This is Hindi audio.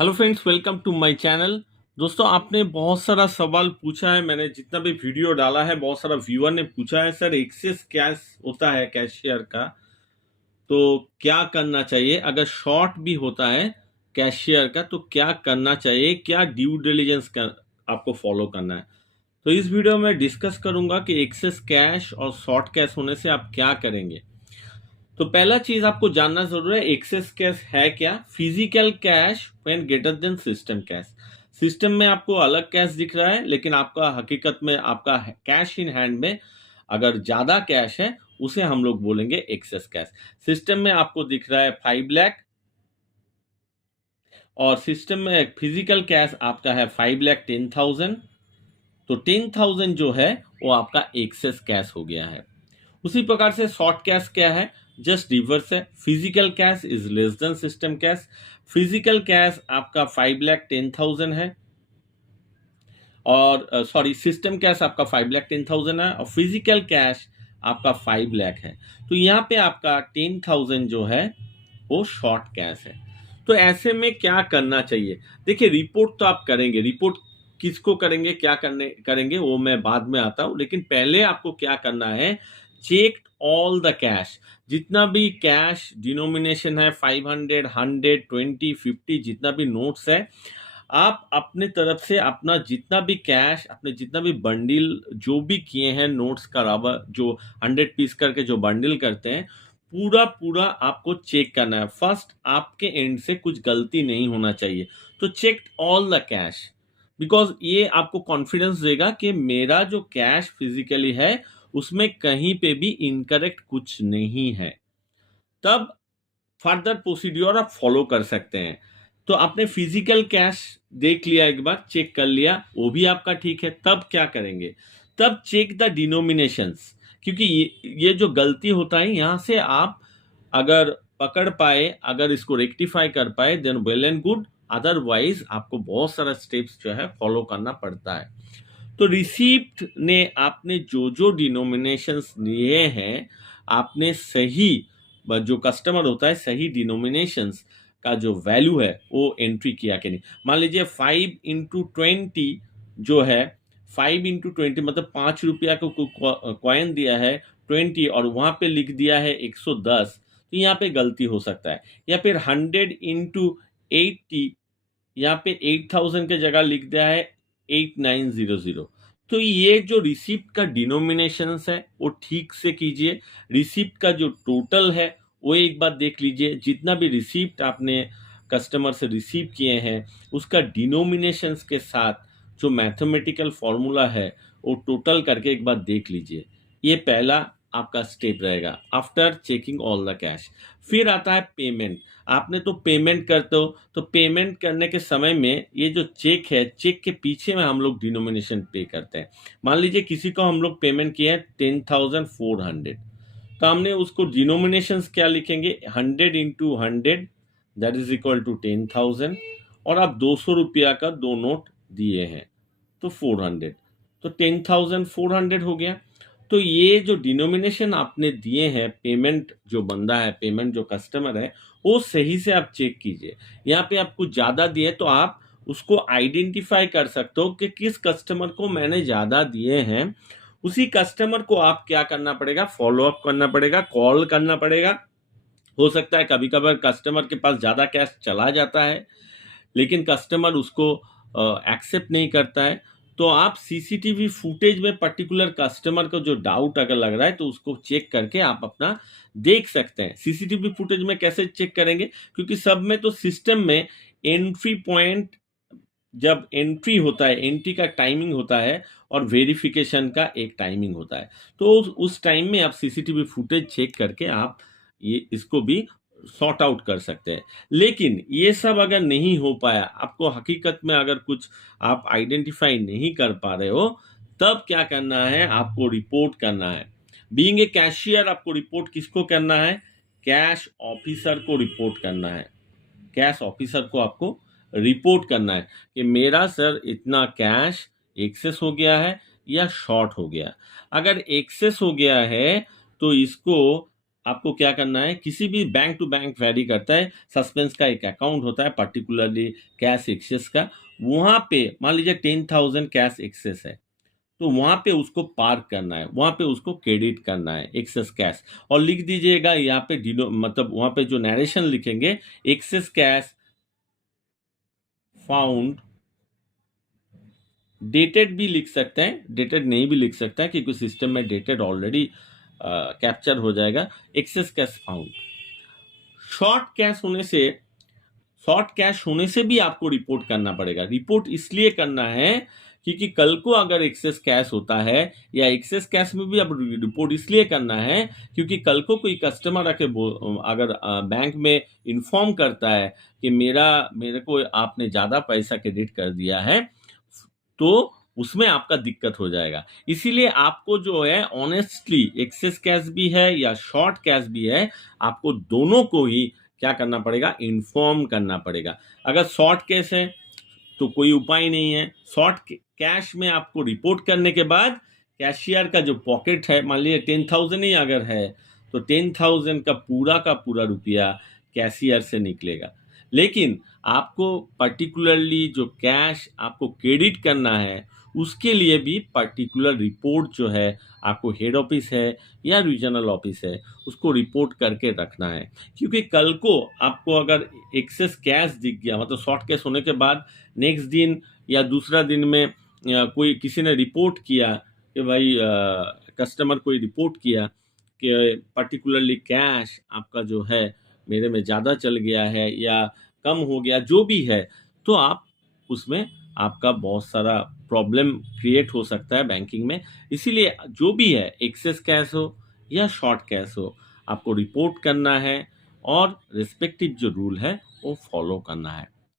Hello friends, welcome to my channel. दोस्तों, आपने बहुत सारा सवाल पूछा है। मैंने जितना भी वीडियो डाला है, बहुत सारा व्यूअर ने पूछा है, सर एक्सेस कैश होता है कैशियर का, तो क्या करना चाहिए? अगर शॉर्ट भी होता है कैशियर का तो क्या करना चाहिए? क्या ड्यू डिलिजेंस का आपको फॉलो करना है? तो इस वीडियो में डिस्कस करूंगा कि एक्सेस कैश और शॉर्ट कैश होने से आप क्या करेंगे। तो पहला चीज आपको जानना जरूरी है, एक्सेस कैश है क्या? Physical cash when greater than system cash. System में आपको अलग कैश दिख रहा है, लेकिन आपका हकीकत में आपका कैश इन हैंड में अगर ज्यादा कैश है उसे हम लोग बोलेंगे एक्सेस कैश। सिस्टम में आपको दिख रहा है 5 लाख और सिस्टम में फिजिकल कैश आपका है 5,10,000। तो 10,000 जो है वो आपका एक्सेस कैश हो गया है। उसी प्रकार से शॉर्ट कैश क्या है? जस्ट रिवर्स है। Physical cash is less than system cash. Physical cash आपका 5,10,000 है और सॉरी, सिस्टम कैश आपका 5,10,000 है और फिजिकल कैश आपका 5 लाख है। तो यहाँ पे आपका 10,000 जो है वो शॉर्ट कैश है। तो ऐसे में क्या करना चाहिए? देखिए, रिपोर्ट तो आप करेंगे। रिपोर्ट किसको करेंगे, क्या करने करेंगे वो मैं बाद में आता हूं, लेकिन पहले आपको क्या करना है, चेक ऑल द कैश। जितना भी कैश डिनोमिनेशन है, 500, 100, 20, 50, जितना भी नोट्स है, आप अपने तरफ से अपना जितना भी कैश, अपने जितना भी बंडल जो भी किए हैं नोट्स का रबर, जो 100 पीस करके जो बंडल करते हैं, पूरा पूरा आपको चेक करना है। फर्स्ट, आपके एंड से कुछ गलती नहीं होना चाहिए। तो check all the cash, because ये आपको कॉन्फिडेंस देगा कि मेरा जो कैश फिजिकली है उसमें कहीं पे भी इनकरेक्ट कुछ नहीं है। तब फर्दर प्रोसीड्योर आप फॉलो कर सकते हैं। तो आपने फिजिकल कैश देख लिया, एक बार चेक कर लिया, वो भी आपका ठीक है। तब क्या करेंगे? तब चेक द डिनोमिनेशंस, क्योंकि ये जो गलती होता है यहां से आप अगर पकड़ पाए, अगर इसको रेक्टिफाई कर पाए, then well and good. Otherwise आपको बहुत सारा स्टेप्स जो है फॉलो करना पड़ता है। तो रिसीप्ट ने आपने जो जो डिनोमिनेशंस लिए हैं, आपने सही, जो कस्टमर होता है, सही डिनोमिनेशंस का जो वैल्यू है वो एंट्री किया कि नहीं। मान लीजिए 5x20 जो है, 5x20 मतलब 5 रुपया को कॉइन दिया है 20 और वहां पे लिख दिया है 110, तो यहाँ पे गलती हो सकता है। या फिर 100x80, यहाँ पे 8,000 के जगह लिख दिया है 8,900। तो ये जो रिसिप्ट का डिनोमिनेशन है वो ठीक से कीजिए। रिसिप्ट का जो टोटल है वो एक बार देख लीजिए। जितना भी रिसिप्ट आपने कस्टमर से रिसीव किए हैं उसका डिनोमिनेशन के साथ जो मैथमेटिकल फॉर्मूला है वो टोटल करके एक बार देख लीजिए। ये पहला आपका स्टेप रहेगा after checking all the cash. फिर आता है पेमेंट। आपने तो पेमेंट करते हो, तो पेमेंट करने के समय में ये जो चेक है, चेक के पीछे में हम लोग डिनोमिनेशन पे करते हैं। मान लीजिए किसी को हम लोग पेमेंट किए हैं 10,400, तो हमने उसको डिनोमिनेशन क्या लिखेंगे, 100 × 100 दैट इज इक्वल टू 10,000। और आप 200 रुपया का दो नोट दिए हैं तो 400, तो 10,400 हो गया। तो ये जो डिनोमिनेशन आपने दिए हैं, पेमेंट जो बंदा है, पेमेंट जो कस्टमर है, वो सही से आप चेक कीजिए। यहाँ पे आप कुछ ज्यादा दिए तो आप उसको आइडेंटिफाई कर सकते हो कि किस कस्टमर को मैंने ज्यादा दिए हैं। उसी कस्टमर को आप क्या करना पड़ेगा, फॉलो अप करना पड़ेगा, कॉल करना पड़ेगा। हो सकता है कभी कभार कस्टमर के पास ज्यादा कैश चला जाता है लेकिन कस्टमर उसको एक्सेप्ट नहीं करता है। तो आप सीसीटीवी फुटेज में पर्टिकुलर कस्टमर को जो डाउट अगर लग रहा है तो उसको चेक करके आप अपना देख सकते हैं। सीसीटीवी फुटेज में कैसे चेक करेंगे, क्योंकि सब में तो सिस्टम में एंट्री पॉइंट, जब एंट्री होता है, एंट्री का टाइमिंग होता है और वेरिफिकेशन का एक टाइमिंग होता है। तो उस टाइम में आप सीसीटीवी फुटेज चेक करके आप ये इसको भी सॉर्ट आउट कर सकते हैं। लेकिन ये सब अगर नहीं हो पाया, आपको हकीकत में अगर कुछ आप आइडेंटिफाई नहीं कर पा रहे हो, तब क्या करना है, आपको रिपोर्ट करना है। बीइंग ए कैशियर आपको रिपोर्ट किसको करना है, कैश ऑफिसर को रिपोर्ट करना है। कैश ऑफिसर को आपको रिपोर्ट करना है कि मेरा सर इतना कैश एक्सेस हो गया है या शॉर्ट हो गया। अगर एक्सेस हो गया है तो इसको आपको क्या करना है, किसी भी बैंक टू बैंक वेरी करता है, सस्पेंस का एक अकाउंट होता है पर्टिकुलरली कैश एक्सेस का, वहां पे मान लीजिए 10,000 कैश एक्सेस है, तो वहां पे उसको पार्क करना है, वहां पे उसको क्रेडिट करना है एक्सेस कैश, और लिख दीजिएगा यहाँ पे मतलब वहां पे जो नरेशन लिखेंगे, एक्सेस कैश फाउंड, डेटेड भी लिख सकते हैं, डेटेड नहीं भी लिख सकते हैं क्योंकि सिस्टम में डेटेड ऑलरेडी कैप्चर हो जाएगा, access cash found. Short cash होने से शॉर्ट कैश होने से भी आपको रिपोर्ट करना पड़ेगा। रिपोर्ट इसलिए करना है क्योंकि कल को अगर एक्सेस कैश होता है, या एक्सेस कैश में भी अब रिपोर्ट इसलिए करना है क्योंकि कल को कोई कस्टमर आके अगर बैंक में इन्फॉर्म करता है कि मेरे को आपने ज़्यादा पैसा क्रेडिट कर दिया है, तो उसमें आपका दिक्कत हो जाएगा। इसीलिए आपको जो है ऑनेस्टली, एक्सेस कैश भी है या शॉर्ट कैश भी है, आपको दोनों को ही क्या करना पड़ेगा, इन्फॉर्म करना पड़ेगा। अगर शॉर्ट कैश है तो कोई उपाय नहीं है। शॉर्ट कैश में आपको रिपोर्ट करने के बाद कैशियर का जो पॉकेट है, मान लीजिए 10,000 ही अगर है, तो 10,000 का पूरा रुपया कैशियर से निकलेगा। लेकिन आपको पर्टिकुलरली जो कैश आपको क्रेडिट करना है, उसके लिए भी पर्टिकुलर रिपोर्ट जो है, आपको हेड ऑफिस है या रीजनल ऑफिस है, उसको रिपोर्ट करके रखना है। क्योंकि कल को आपको अगर एक्सेस कैश दिख गया, मतलब शॉर्ट कैश होने के बाद नेक्स्ट दिन या दूसरा दिन में कोई किसी ने रिपोर्ट किया कि भाई, कस्टमर कोई रिपोर्ट किया कि पर्टिकुलरली कैश आपका जो है मेरे में ज़्यादा चल गया है या कम हो गया, जो भी है, तो आप उसमें आपका बहुत सारा प्रॉब्लम क्रिएट हो सकता है बैंकिंग में। इसीलिए जो भी है, एक्सेस कैश हो या शॉर्ट कैश हो, आपको रिपोर्ट करना है और रिस्पेक्टिव जो रूल है वो फॉलो करना है।